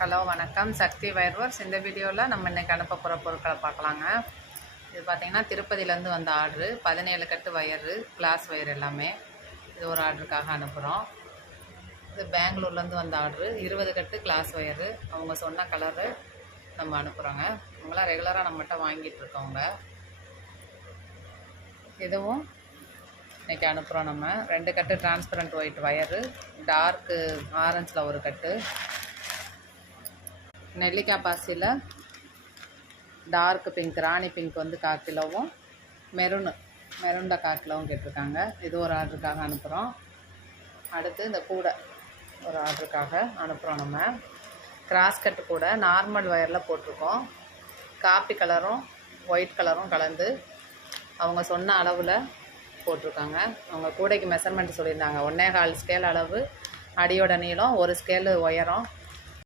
Hello வணக்கம், சக்தி வயர்வர்ஸ். இந்த வீடியோவில் நம்ம இன்றைக்கி அனுப்ப போகிற பொருட்களை பார்க்கலாங்க. இது பார்த்திங்கன்னா திருப்பதியிலேருந்து வந்த ஆர்டரு 17 கட்டு வயரு, கிளாஸ் வயர் எல்லாமே. இது ஒரு ஆர்டருக்காக அனுப்புகிறோம். இது பெங்களூர்லேருந்து வந்த ஆர்டரு 20 கட்டு கிளாஸ் வயரு. அவங்க சொன்ன கலரு நம்ம அனுப்புகிறோங்க. அவங்களாம் ரெகுலராக நம்மகிட்ட வாங்கிட்டுருக்கவங்க. இதுவும் இன்றைக்கி அனுப்புகிறோம். நம்ம 2 கட்டு டிரான்ஸ்பரண்ட் ஒயிட் வயரு, டார்க்கு ஆரஞ்சில் ஒரு கட்டு, நெல்லிக்காய் பாசியில் டார்க் பிங்க் ராணி பிங்க் வந்து 1/4 கிலோவும், மெரூனில் 1/4 கிலோவும் கேட்டிருக்காங்க. இது ஒரு ஆர்டருக்காக அனுப்புகிறோம். அடுத்து இந்த கூடை ஒரு ஆர்டருக்காக அனுப்புகிறோம். நம்ம கிராஸ் கட்டு கூட நார்மல் வயரில் போட்டிருக்கோம். காப்பி கலரும் ஒயிட் கலரும் கலந்து அவங்க சொன்ன அளவில் போட்டிருக்காங்க. அவங்க கூடைக்கு மெஷர்மெண்ட் சொல்லியிருந்தாங்க. 1.25 ஸ்கேல் அளவு, அடியோட நீளம், 1 ஸ்கேலு உயரம்,